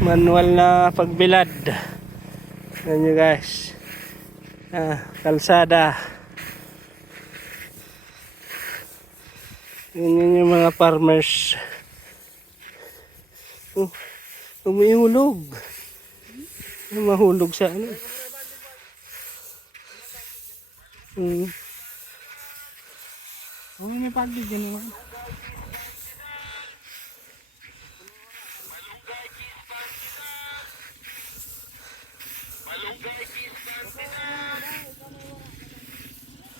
Manual na pagbilad. Yan nyo guys. Kalsada. Yan yung mga farmers. Umihulog. Mahulog sa ano. May pagdig yan naman.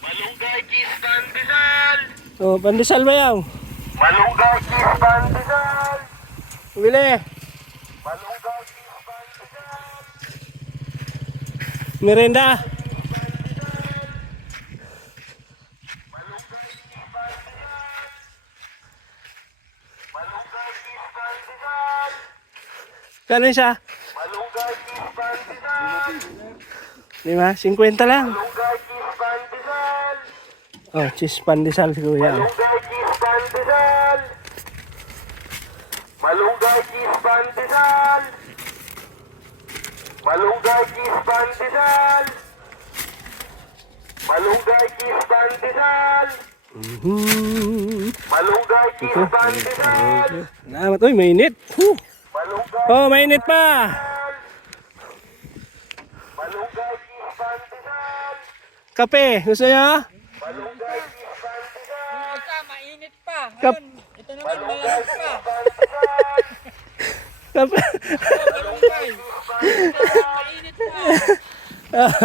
Malunggay cheese pandesal. Oh, pandesal ba yan? Malunggay cheese pandesal. Bili. Malunggay cheese pandesal. Merenda. Malunggay cheese pandesal. Malunggay cheese pandesal. Kano siya? Malunggay cheese pandesal. 50 lang. Malunggay cheese pandesal. Oh, cheese pandesal si kuya. Malunggay cheese pandesal. Malunggay cheese pandesal. Malunggay cheese pandesal. Malunggay cheese pandesal. Malunggay cheese pandesal. Salamat. Uy, mainit. Malunggay Oh, mainit pa. Malunggay cheese pandesal. Kape, gusto niyo? Malunggay cheese pandesal. Ika, mainit pa. Kap Ito naman, malamig pa. kape. Malunggay. Mainit pa.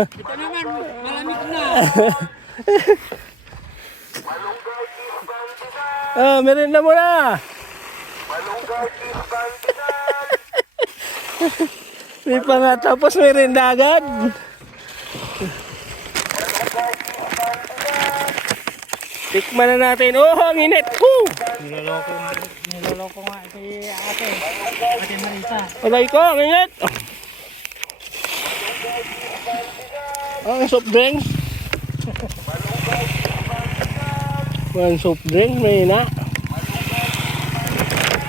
Ito naman, malamig na. Malunggay cheese pandesal. Oh, merienda muna. Malunggay cheese pandesal. Hindi pa nga tapos merienda agad. Tikman na natin. Oh, ang init. Niloloko nga si ate. Ate Marisa. Alay ko, ang init. Ang soft drinks. Ang soft drinks, may na.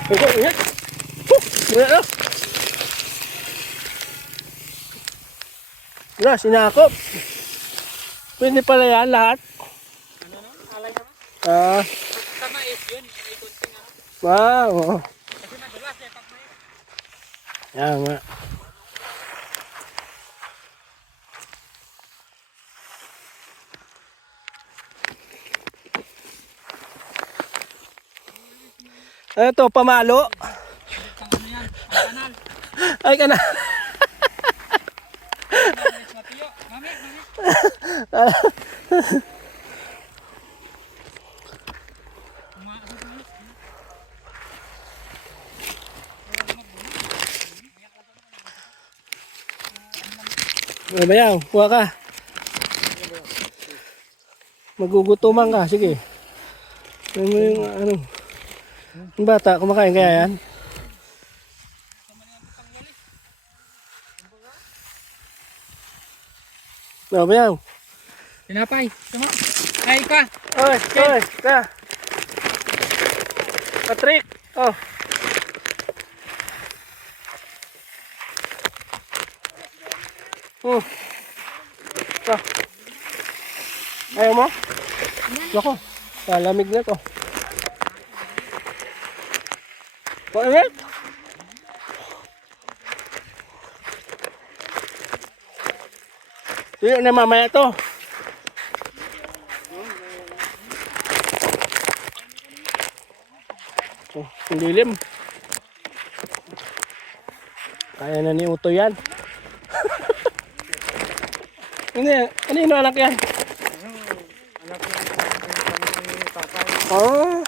Ito, init. Init na. Wala, sinakop. Pwede pala yan lahat. Ano na? Alay naman. Tama is yun. May kunting ano. Wow. Kasi madulas eh. Pag may... Yan nga. Ito, pamalo. Pang ano yan? Pang kanal. Ay ka na. Matiyo. Mami. Ano ba yan? Kuha ka. Magugutuman ka. Sige. Ano mo yung ano? Yung bata, kumakain kaya yan? Ano ba yan? Tinapay. Tama. Ay ka. Oy, ka. Patrick. Oh. Ah. Ayaw mo? Nako, malamig na to. Painit? Sino na mamaya to? Ang dilim. Kaya na ni Uto yan. Ano yung anak yan? Anak ni tatay. Ah.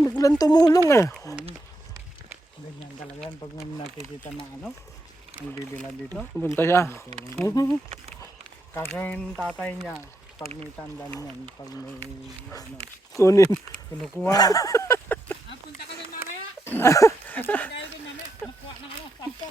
Biglang tumulong eh. Ganyan talaga yan pag may nakikita na ano. Ang bibila dito. Punta siya. Kasi yung tatay niya, pag may tandaan niyan, pag may ano, Kunin. kinukuha. Punta ka rin mamaya. Dahil din namin, makuha ng ano, pampo.